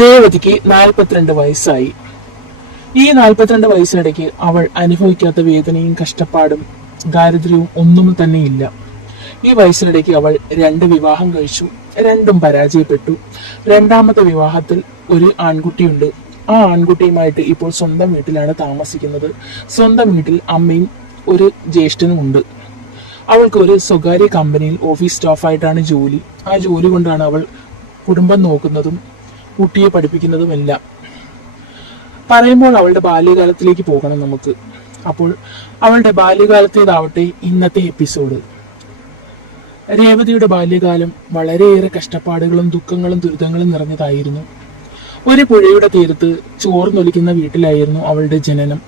രേവതിക്ക് 42 വയസ്സായി. ഈ 42 വയസ്സിനിടയ്ക്ക് അവൾ അനുഭവിക്കാത്ത വേദനയും കഷ്ടപ്പാടും ദാരിദ്ര്യവും ഒന്നും തന്നെയില്ല. ഈ വയസ്സിനിടയ്ക്ക് അവൾ 2 വിവാഹം കഴിച്ചു. രണ്ടും പരാജയപ്പെട്ടു. രണ്ടാമത്തെ വിവാഹത്തിൽ ഒരു ആൺകുട്ടിയുണ്ട്. ആ ആൺകുട്ടിയുമായിട്ട് ഇപ്പോൾ സ്വന്തം വീട്ടിലാണ് താമസിക്കുന്നത്. സ്വന്തം വീട്ടിൽ അമ്മയും ഒരു ജ്യേഷ്ഠനും ഉണ്ട്. അവൾക്ക് ഒരു സ്വകാര്യ കമ്പനിയിൽ ഓഫീസ് സ്റ്റാഫായിട്ടാണ് ജോലി. ആ ജോലി കൊണ്ടാണ് അവൾ കുടുംബം നോക്കുന്നതും കുട്ടിയെ പഠിപ്പിക്കുന്നതുമെല്ലാം. പറയുമ്പോൾ അവളുടെ ബാല്യകാലത്തിലേക്ക് പോകണം നമുക്ക്. അപ്പോൾ അവളുടെ ബാല്യകാലത്തേതാവട്ടെ ഇന്നത്തെ എപ്പിസോഡ്. രേവതിയുടെ ബാല്യകാലം വളരെയേറെ കഷ്ടപ്പാടുകളും ദുഃഖങ്ങളും ദുരിതങ്ങളും നിറഞ്ഞതായിരുന്നു. ഒരു പുഴയുടെ തീരത്ത് ചോർന്നൊലിക്കുന്ന വീട്ടിലായിരുന്നു അവളുടെ ജനനം.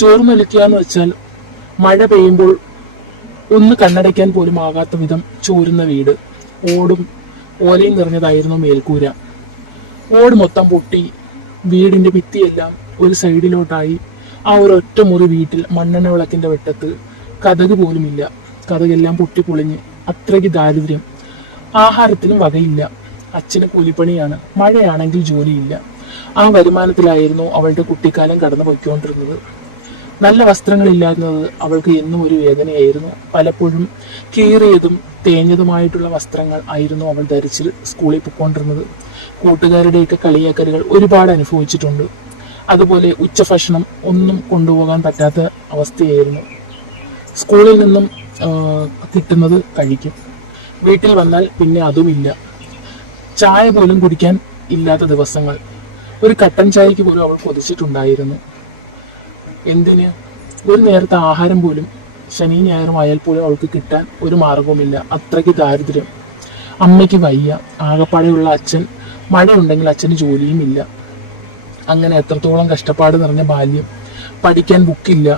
ചോർന്നൊലിക്കുക എന്ന് വെച്ചാൽ മഴ പെയ്യുമ്പോൾ ഒന്ന് കണ്ണടയ്ക്കാൻ പോലും ആകാത്ത വിധം ചോരുന്ന വീട്. ഓടും ഓലയും നിറഞ്ഞതായിരുന്നു മേൽക്കൂര. ഓട് മൊത്തം പൊട്ടി വീടിന്റെ ഭിത്തിയെല്ലാം ഒരു സൈഡിലോട്ടായി. ആ ഒരു ഒറ്റ മുറി വീട്ടിൽ മണ്ണെണ്ണ വിളക്കിന്റെ വെട്ടത്ത് കതക് പോലുമില്ല. കതകെല്ലാം പൊട്ടിപ്പൊളിഞ്ഞ് അത്രയ്ക്ക് ദാരിദ്ര്യം. ആഹാരത്തിനും വകയില്ല. അച്ഛന് കൂലിപ്പണിയാണ്. മഴയാണെങ്കിൽ ജോലിയില്ല. ആ വരുമാനത്തിലായിരുന്നു അവളുടെ കുട്ടിക്കാലം കടന്നു പോയിക്കൊണ്ടിരുന്നത്. നല്ല വസ്ത്രങ്ങളില്ലായിരുന്നത് അവൾക്ക് എന്നും ഒരു വേദനയായിരുന്നു. പലപ്പോഴും കീറിയതും തേഞ്ഞതുമായിട്ടുള്ള വസ്ത്രങ്ങൾ ആയിരുന്നു അവൾ ധരിച്ച് സ്കൂളിൽ പോയിക്കൊണ്ടിരുന്നത്. കൂട്ടുകാരുടെയൊക്കെ കളിയാക്കലുകൾ ഒരുപാട് അനുഭവിച്ചിട്ടുണ്ട്. അതുപോലെ ഉച്ചഭക്ഷണം ഒന്നും കൊണ്ടുപോകാൻ പറ്റാത്ത അവസ്ഥയായിരുന്നു. സ്കൂളിൽ നിന്നും കിട്ടുന്നത് കഴിക്കും. വീട്ടിൽ വന്നാൽ പിന്നെ അതുമില്ല. ചായ പോലും കുടിക്കാൻ ഇല്ലാത്ത ദിവസങ്ങൾ. ഒരു കട്ടൻ ചായക്ക് പോലും അവൾ കൊതിച്ചിട്ടുണ്ടായിരുന്നു. എന്തിന്? ഒരു നേരത്തെ ആഹാരം പോലും ശനി ഞായറും ആയാൽ പോലും അവൾക്ക് കിട്ടാൻ ഒരു മാർഗവുമില്ല. അത്രയ്ക്ക് ദാരിദ്ര്യം. അമ്മയ്ക്ക് വയ്യ. ആകപ്പാടെയുള്ള അച്ഛൻ. മഴയുണ്ടെങ്കിൽ അച്ഛന് ജോലിയും ഇല്ല. അങ്ങനെ എത്രത്തോളം കഷ്ടപ്പാട് നിറഞ്ഞ ബാല്യം. പഠിക്കാൻ ബുക്കില്ല.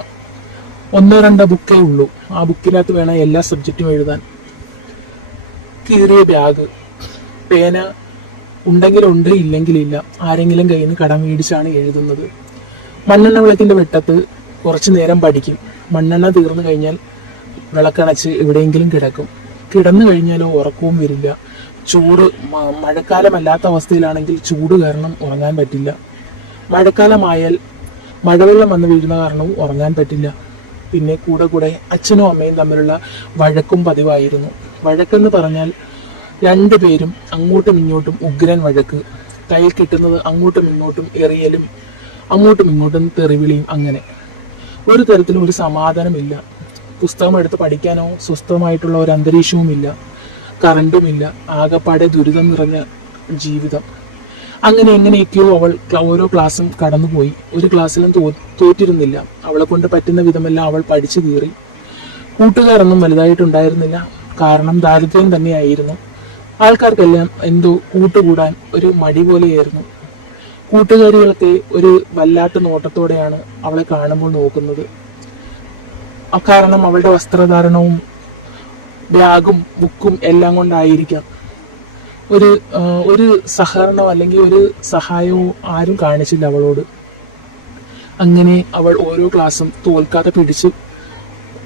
1-2 ബുക്കേ ഉള്ളൂ. ആ ബുക്കിനകത്ത് വേണം എല്ലാ സബ്ജക്റ്റും എഴുതാൻ. കീറിയ ബാഗ്. പേന ഉണ്ടെങ്കിലുണ്ട്, ഇല്ലെങ്കിലില്ല. ആരെങ്കിലും കയ്യിൽ നിന്ന് കടം മേടിച്ചാണ് എഴുതുന്നത്. മണ്ണെണ്ണ വിളക്കിന്റെ വെട്ടത്ത് കുറച്ചു നേരം പഠിക്കും. മണ്ണെണ്ണ തീർന്നു കഴിഞ്ഞാൽ വിളക്കണച്ച് എവിടെയെങ്കിലും കിടക്കും. കിടന്നു കഴിഞ്ഞാലോ ഉറക്കവും വരില്ല. ചൂട്, മഴക്കാലമല്ലാത്ത അവസ്ഥയിലാണെങ്കിൽ ചൂട് കാരണം ഉറങ്ങാൻ പറ്റില്ല. മഴക്കാലമായാൽ മഴവെള്ളം വന്ന് വീഴുന്ന കാരണവും ഉറങ്ങാൻ പറ്റില്ല. പിന്നെ കൂടെ അച്ഛനും അമ്മയും തമ്മിലുള്ള വഴക്കും പതിവായിരുന്നു. വഴക്കെന്ന് പറഞ്ഞാൽ 2 പേരും അങ്ങോട്ടും ഇങ്ങോട്ടും ഉഗ്രൻ വഴക്ക്. കയ്യിൽ കിട്ടുന്നത് അങ്ങോട്ടും ഇങ്ങോട്ടും എറിയലും അങ്ങോട്ടും ഇങ്ങോട്ടും തെറിവിളിയും. അങ്ങനെ ഒരു തരത്തിലും ഒരു സമാധാനമില്ല. പുസ്തകം എടുത്ത് പഠിക്കാനോ സ്വസ്ഥമായിട്ടുള്ള ഒരു അന്തരീക്ഷവുമില്ല. കറണ്ടുമില്ല. ആകപ്പാടെ ദുരിതം നിറഞ്ഞ ജീവിതം. അങ്ങനെ എങ്ങനെയൊക്കെയോ അവൾ ഓരോ ക്ലാസ്സും കടന്നുപോയി. ഒരു ക്ലാസ്സിലും തോറ്റിരുന്നില്ല. അവളെ കൊണ്ട് പറ്റുന്ന വിധമെല്ലാം അവൾ പഠിച്ചു കീറി. കൂട്ടുകാരൊന്നും വലുതായിട്ടുണ്ടായിരുന്നില്ല. കാരണം ദാരിദ്ര്യം തന്നെയായിരുന്നു. ആൾക്കാർക്കെല്ലാം എന്തോ കൂട്ടുകൂടാൻ ഒരു മടി പോലെയായിരുന്നു. കൂട്ടുകാരികളൊക്കെ ഒരു വല്ലാത്ത നോട്ടത്തോടെയാണ് അവളെ കാണുമ്പോൾ നോക്കുന്നത്. കാരണം അവളുടെ വസ്ത്രധാരണവും ബാഗും ബുക്കും എല്ലാം കൊണ്ടായിരിക്കാം. ഒരു സഹകരണമോ അല്ലെങ്കിൽ ഒരു സഹായവും ആരും കാണിച്ചില്ല അവളോട്. അങ്ങനെ അവൾ ഓരോ ക്ലാസ്സും തോൽക്കാതെ പിടിച്ചു.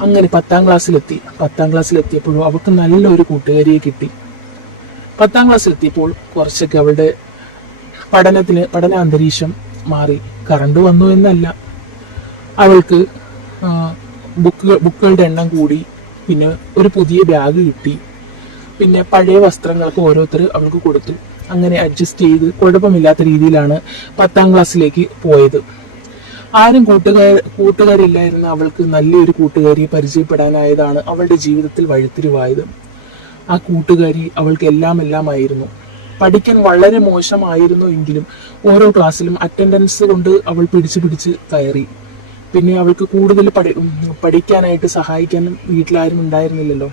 അങ്ങനെ 10ാം ക്ലാസ്സിലെത്തി. 10ാം ക്ലാസ്സിലെത്തിയപ്പോഴും അവൾക്ക് നല്ലൊരു കൂട്ടുകാരിയെ കിട്ടി. 10ാം ക്ലാസ്സിലെത്തിയപ്പോൾ കുറച്ചൊക്കെ അവളുടെ പഠന അന്തരീക്ഷം മാറി. കറണ്ട് വന്നു എന്നല്ല, അവൾക്ക് ബുക്കുകളുടെ എണ്ണം കൂടി. പിന്നെ ഒരു പുതിയ ബാഗ് കിട്ടി. പിന്നെ പഴയ വസ്ത്രങ്ങൾക്ക് ഓരോരുത്തർ അവൾക്ക് കൊടുത്തു. അങ്ങനെ അഡ്ജസ്റ്റ് ചെയ്ത് കുഴപ്പമില്ലാത്ത രീതിയിലാണ് 10ാം ക്ലാസ്സിലേക്ക് പോയത്. ആരും കൂട്ടുകാരില്ലായിരുന്ന അവൾക്ക് നല്ലൊരു കൂട്ടുകാരിയെ പരിചയപ്പെടാനായതാണ് അവളുടെ ജീവിതത്തിൽ വഴിത്തിരിവായത്. ആ കൂട്ടുകാരി അവൾക്ക് എല്ലാമായിരുന്നു. പഠിക്കാൻ വളരെ മോശമായിരുന്നു എങ്കിലും ഓരോ ക്ലാസ്സിലും അറ്റൻഡൻസ് കൊണ്ട് അവൾ പിടിച്ച് കയറി. പിന്നെ അവൾക്ക് കൂടുതൽ പഠിക്കാനായിട്ട് സഹായിക്കാനും വീട്ടിലാരും ഉണ്ടായിരുന്നില്ലല്ലോ.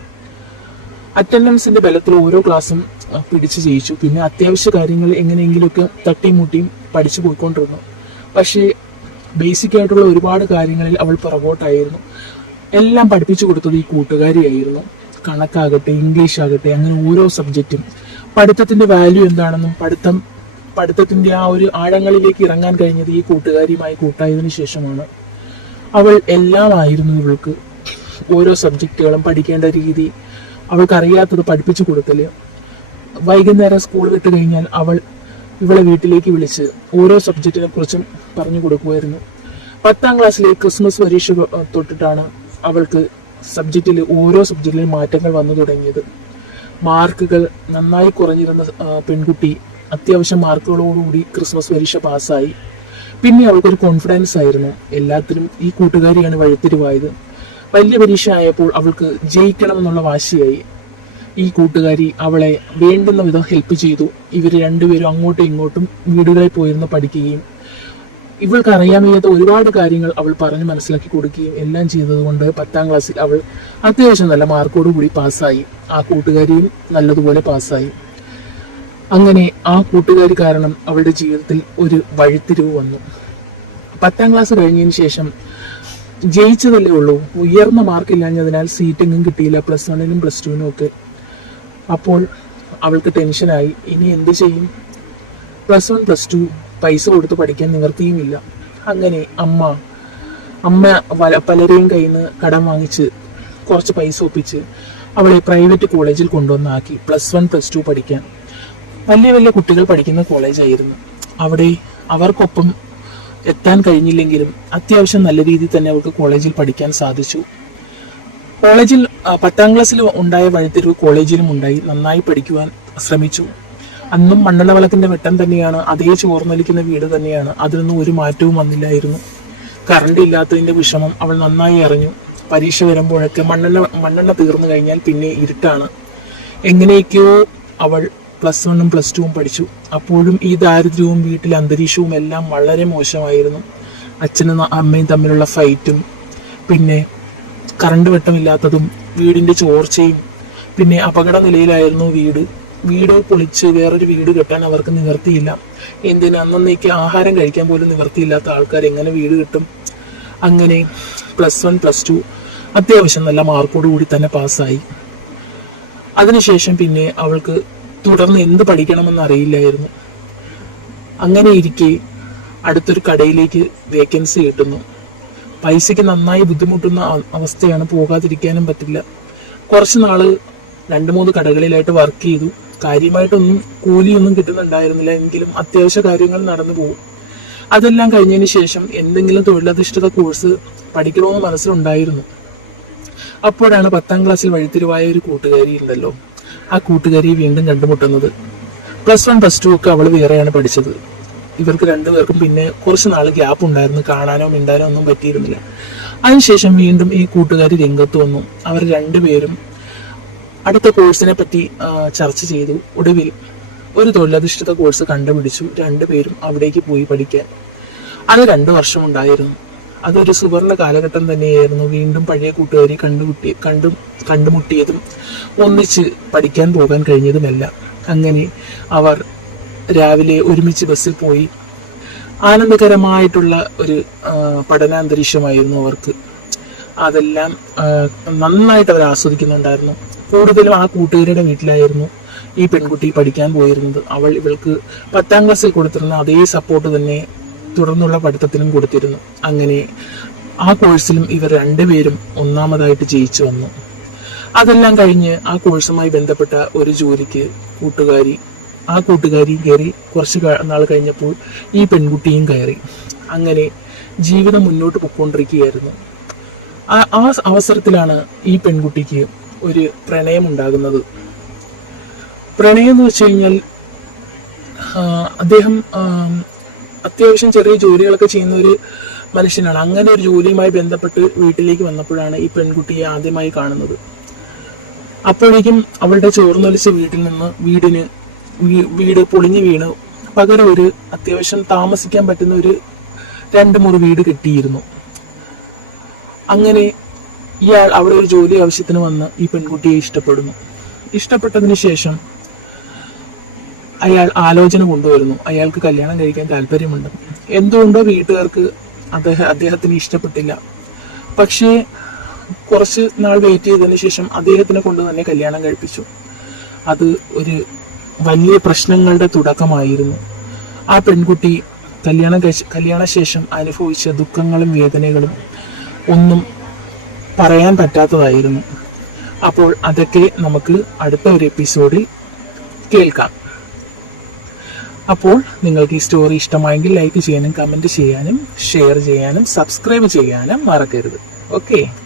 അറ്റൻഡൻസിന്റെ ബലത്തിൽ ഓരോ ക്ലാസ്സും പിടിച്ചു ജയിച്ചു. പിന്നെ അത്യാവശ്യ കാര്യങ്ങൾ എങ്ങനെയെങ്കിലുമൊക്കെ തട്ടിയും മുട്ടിയും പഠിച്ചു പോയിക്കൊണ്ടിരുന്നു. പക്ഷേ ബേസിക് ആയിട്ടുള്ള ഒരുപാട് കാര്യങ്ങളിൽ അവൾ പുറകോട്ടായിരുന്നു. എല്ലാം പഠിപ്പിച്ചു കൊടുത്തത് ഈ കൂട്ടുകാരിയായിരുന്നു. കണക്കാകട്ടെ, ഇംഗ്ലീഷ് ആകട്ടെ, അങ്ങനെ ഓരോ സബ്ജക്റ്റും. പഠിത്തത്തിന്റെ വാല്യൂ എന്താണെന്നും പഠിത്തത്തിന്റെ ആ ഒരു ആഴങ്ങളിലേക്ക് ഇറങ്ങാൻ കഴിഞ്ഞത് ഈ കൂട്ടുകാരിയുമായി കൂട്ടായതിനു ശേഷമാണ്. അവൾ എല്ലാമായിരുന്നു ഇവൾക്ക്. ഓരോ സബ്ജക്റ്റുകളും പഠിക്കേണ്ട രീതി, അവൾക്കറിയാത്തത് പഠിപ്പിച്ചു കൊടുക്കല്. വൈകുന്നേരം സ്കൂൾ വിട്ട് കഴിഞ്ഞാൽ അവൾ ഇവളെ വീട്ടിലേക്ക് വിളിച്ച് ഓരോ സബ്ജക്റ്റിനെ കുറിച്ചും പറഞ്ഞു കൊടുക്കുമായിരുന്നു. 10ാം ക്ലാസ്സിലെ ക്രിസ്മസ് പരീക്ഷ തൊട്ടിട്ടാണ് അവൾക്ക് ഓരോ സബ്ജക്റ്റിലും മാറ്റങ്ങൾ വന്നു തുടങ്ങിയത്. മാർക്കുകൾ നന്നായി കുറഞ്ഞിരുന്ന പെൺകുട്ടി അത്യാവശ്യം മാർക്കുകളോടുകൂടി ക്രിസ്മസ് പരീക്ഷ പാസ്സായി. പിന്നെ അവൾക്കൊരു കോൺഫിഡൻസ് ആയിരുന്നു. എല്ലാത്തിനും ഈ കൂട്ടുകാരിയാണ് വഴിത്തിരിവായത്. വലിയ പരീക്ഷ ആയപ്പോൾ അവൾക്ക് ജയിക്കണമെന്നുള്ള വാശിയായി. ഈ കൂട്ടുകാരി അവളെ വേണ്ടുന്ന വിധം ഹെൽപ്പ് ചെയ്തു. ഇവർ രണ്ടുപേരും അങ്ങോട്ടും ഇങ്ങോട്ടും വീടുകളിൽ പോയിരുന്ന് പഠിക്കുകയും ഇവൾക്ക് അറിയാൻ വയ്യാത്ത ഒരുപാട് കാര്യങ്ങൾ അവൾ പറഞ്ഞ് മനസ്സിലാക്കി കൊടുക്കുകയും എല്ലാം ചെയ്തതുകൊണ്ട് 10ാം ക്ലാസ്സിൽ അവൾ അത്യാവശ്യം നല്ല മാർക്കോടുകൂടി പാസ്സായി. ആ കൂട്ടുകാരിയും നല്ലതുപോലെ പാസ്സായി. അങ്ങനെ ആ കൂട്ടുകാരി കാരണം അവളുടെ ജീവിതത്തിൽ ഒരു വഴിത്തിരിവ് വന്നു. 10ാം ക്ലാസ് കഴിഞ്ഞതിന് ശേഷം ജയിച്ചതല്ലേ ഉള്ളൂ, ഉയർന്ന മാർക്ക് ഇല്ലാഞ്ഞതിനാൽ സീറ്റെങ്ങും കിട്ടിയില്ല, +1നും +2നും ഒക്കെ. അപ്പോൾ അവൾക്ക് ടെൻഷനായി. ഇനി എന്ത് ചെയ്യും? +1 +2 പൈസ കൊടുത്ത് പഠിക്കാൻ നിവർത്തിയുമില്ല. അങ്ങനെ അമ്മ പലരെയും കയ്യിൽ നിന്ന് കടം വാങ്ങിച്ച് കുറച്ച് പൈസ ഒപ്പിച്ച് അവളെ പ്രൈവറ്റ് കോളേജിൽ കൊണ്ടുവന്നാക്കി +1 +2 പഠിക്കാൻ. വലിയ വലിയ കുട്ടികൾ പഠിക്കുന്ന കോളേജായിരുന്നു. അവിടെ അവർക്കൊപ്പം എത്താൻ കഴിഞ്ഞില്ലെങ്കിലും അത്യാവശ്യം നല്ല രീതിയിൽ തന്നെ അവൾക്ക് കോളേജിൽ പഠിക്കാൻ സാധിച്ചു. കോളേജിൽ 10ാം ക്ലാസ്സിൽ ഉണ്ടായ വഴിത്തിരിവ് കോളേജിലും ഉണ്ടായി. നന്നായി പഠിക്കുവാൻ ശ്രമിച്ചു. അന്നും മണ്ണെണ്ണ വിളക്കിന്റെ വെട്ടം തന്നെയാണ്, അതേ ചോർന്നൊലിക്കുന്ന വീട് തന്നെയാണ്. അതിനൊന്നും ഒരു മാറ്റവും വന്നില്ലായിരുന്നു. കറണ്ട് ഇല്ലാത്തതിന്റെ വിഷമം അവൾ നന്നായി അറിഞ്ഞു. പരീക്ഷ വരുമ്പോഴൊക്കെ മണ്ണെണ്ണ തീർന്നു കഴിഞ്ഞാൽ പിന്നെ ഇരുട്ടാണ്. എങ്ങനെയൊക്കെയോ അവൾ +1നും +2വും പഠിച്ചു. അപ്പോഴും ഈ ദാരിദ്ര്യവും വീട്ടിലെ അന്തരീക്ഷവും എല്ലാം വളരെ മോശമായിരുന്നു. അച്ഛനും അമ്മയും തമ്മിലുള്ള ഫൈറ്റും, പിന്നെ കറണ്ട് വെട്ടമില്ലാത്തതും, വീടിന്റെ ചോർച്ചയും, പിന്നെ അപകട നിലയിലായിരുന്നു വീട് പൊളിച്ച് വേറൊരു വീട് കെട്ടാൻ അവർക്ക് നിവർത്തിയില്ല. എന്തിന്, അന്നേക്ക് ആഹാരം കഴിക്കാൻ പോലും നിവർത്തിയില്ലാത്ത ആൾക്കാർ എങ്ങനെ വീട് കിട്ടും? അങ്ങനെ +1 +2 അത്യാവശ്യം നല്ല മാർക്കോടുകൂടി തന്നെ പാസ്സായി. അതിനുശേഷം പിന്നെ അവൾക്ക് തുടർന്ന് എന്ത് പഠിക്കണമെന്ന് അറിയില്ലായിരുന്നു. അങ്ങനെ ഇരിക്കെ അടുത്തൊരു കടയിലേക്ക് വേക്കൻസി കിട്ടുന്നു. പൈസയ്ക്ക് നന്നായി ബുദ്ധിമുട്ടുന്ന അവസ്ഥയാണ്, പോകാതിരിക്കാനും പറ്റില്ല. കുറച്ച് നാള് 2-3 കടകളിലായിട്ട് വർക്ക് ചെയ്തു. കാര്യമായിട്ടൊന്നും കൂലിയൊന്നും കിട്ടുന്നുണ്ടായിരുന്നില്ല, എങ്കിലും അത്യാവശ്യ കാര്യങ്ങൾ നടന്നു പോകും. അതെല്ലാം കഴിഞ്ഞതിന് ശേഷം എന്തെങ്കിലും തൊഴിലധിഷ്ഠിത കോഴ്സ് പഠിക്കണമെന്ന് മനസ്സിലുണ്ടായിരുന്നു. അപ്പോഴാണ് 10ാം ക്ലാസ്സിൽ വഴിത്തിരിവായ ഒരു കൂട്ടുകാരി ഉണ്ടല്ലോ, ആ കൂട്ടുകാരിയെ വീണ്ടും കണ്ടുമുട്ടുന്നത്. +1 +2 ഒക്കെ അവൾ വേറെയാണ് പഠിച്ചത്. ഇവർക്ക് രണ്ടുപേർക്കും പിന്നെ കുറച്ച് നാൾ ഗ്യാപ്പ് ഉണ്ടായിരുന്നു. കാണാനോ മിണ്ടാനോ ഒന്നും പറ്റിയിരുന്നില്ല. അതിനുശേഷം വീണ്ടും ഈ കൂട്ടുകാരി രംഗത്ത് വന്നു. അവർ രണ്ടുപേരും അടുത്ത കോഴ്സിനെ പറ്റി ചർച്ച ചെയ്തു. ഒടുവിൽ ഒരു തൊഴിലധിഷ്ഠിത കോഴ്സ് കണ്ടുപിടിച്ചു. രണ്ടുപേരും അവിടേക്ക് പോയി പഠിക്കാൻ. അത് 2 വർഷം ഉണ്ടായിരുന്നു. അതൊരു സുവർണ കാലഘട്ടം തന്നെയായിരുന്നു. വീണ്ടും പഴയ കൂട്ടുകാരി കണ്ടുമുട്ടിയതും ഒന്നിച്ച് പഠിക്കാൻ പോകാൻ കഴിഞ്ഞതുമെല്ലാം. അങ്ങനെ അവർ രാവിലെ ഒരുമിച്ച് ബസ്സിൽ പോയി. ആനന്ദകരമായിട്ടുള്ള ഒരു പഠനാന്തരീക്ഷമായിരുന്നു അവർക്ക്. അതെല്ലാം നന്നായിട്ട് അവർ ആസ്വദിക്കുന്നുണ്ടായിരുന്നു. കൂടുതലും ആ കൂട്ടുകാരിയുടെ വീട്ടിലായിരുന്നു ഈ പെൺകുട്ടി പഠിക്കാൻ പോയിരുന്നത്. ഇവൾക്ക് 10ാം ക്ലാസ്സിൽ കൊടുത്തിരുന്ന അതേ സപ്പോർട്ട് തന്നെ തുടർന്നുള്ള പഠിത്തത്തിനും കൊടുത്തിരുന്നു. അങ്ങനെ ആ കോഴ്സിലും ഇവർ രണ്ടുപേരും ഒന്നാമതായിട്ട് ജയിച്ചു വന്നു. അതെല്ലാം കഴിഞ്ഞ് ആ കോഴ്സുമായി ബന്ധപ്പെട്ട ഒരു ജോലിക്ക് ആ കൂട്ടുകാരി കയറി. കുറച്ച് നാൾ കഴിഞ്ഞപ്പോൾ ഈ പെൺകുട്ടിയും കയറി. അങ്ങനെ ജീവിതം മുന്നോട്ട് പൊയ്ക്കൊണ്ടിരിക്കുകയായിരുന്നു. ആ അവസരത്തിലാണ് ഈ പെൺകുട്ടിക്ക് ഒരു പ്രണയം ഉണ്ടാകുന്നത്. പ്രണയം എന്ന് വെച്ച് കഴിഞ്ഞാൽ അദ്ദേഹം അത്യാവശ്യം ചെറിയ ജോലികളൊക്കെ ചെയ്യുന്ന ഒരു മനുഷ്യനാണ്. അങ്ങനെ ഒരു ജോലിയുമായി ബന്ധപ്പെട്ട് വീട്ടിലേക്ക് വന്നപ്പോഴാണ് ഈ പെൺകുട്ടിയെ ആദ്യമായി കാണുന്നത്. അപ്പോഴേക്കും അവളുടെ ചോർന്നൊലിച്ച വീട്ടിൽ നിന്ന് വീട് പൊളിഞ്ഞു വീണ് പകരം ഒരു അത്യാവശ്യം താമസിക്കാൻ പറ്റുന്ന ഒരു 2 മുറി വീട് കിട്ടിയിരുന്നു. അങ്ങനെ ഇയാൾ അവിടെ ഒരു ജോലി ആവശ്യത്തിന് വന്ന് ഈ പെൺകുട്ടിയെ ഇഷ്ടപ്പെട്ടതിന് ശേഷം അയാൾ ആലോചന കൊണ്ടുവരുന്നു. അയാൾക്ക് കല്യാണം കഴിക്കാൻ താല്പര്യമുണ്ട്. എന്തുകൊണ്ടോ വീട്ടുകാർക്ക് അദ്ദേഹത്തിന് ഇഷ്ടപ്പെട്ടില്ല. പക്ഷേ കുറച്ച് നാൾ വെയിറ്റ് ചെയ്തതിന് ശേഷം അദ്ദേഹത്തിനെ കൊണ്ട് തന്നെ കല്യാണം കഴിപ്പിച്ചു. അത് ഒരു വലിയ പ്രശ്നങ്ങളുടെ തുടക്കമായിരുന്നു. ആ പെൺകുട്ടി കല്യാണശേഷം അനുഭവിച്ച ദുഃഖങ്ങളും വേദനകളും ഒന്നും പറയാൻ പറ്റാത്തതായിരുന്നു. അപ്പോൾ അതൊക്കെ നമുക്ക് അടുത്ത ഒരു എപ്പിസോഡിൽ കേൾക്കാം. അപ്പോൾ നിങ്ങൾക്ക് ഈ സ്റ്റോറി ഇഷ്ടമായെങ്കിൽ ലൈക്ക് ചെയ്യാനും കമന്റ് ചെയ്യാനും ഷെയർ ചെയ്യാനും സബ്സ്ക്രൈബ് ചെയ്യാനും മറക്കരുത്. ഓക്കെ.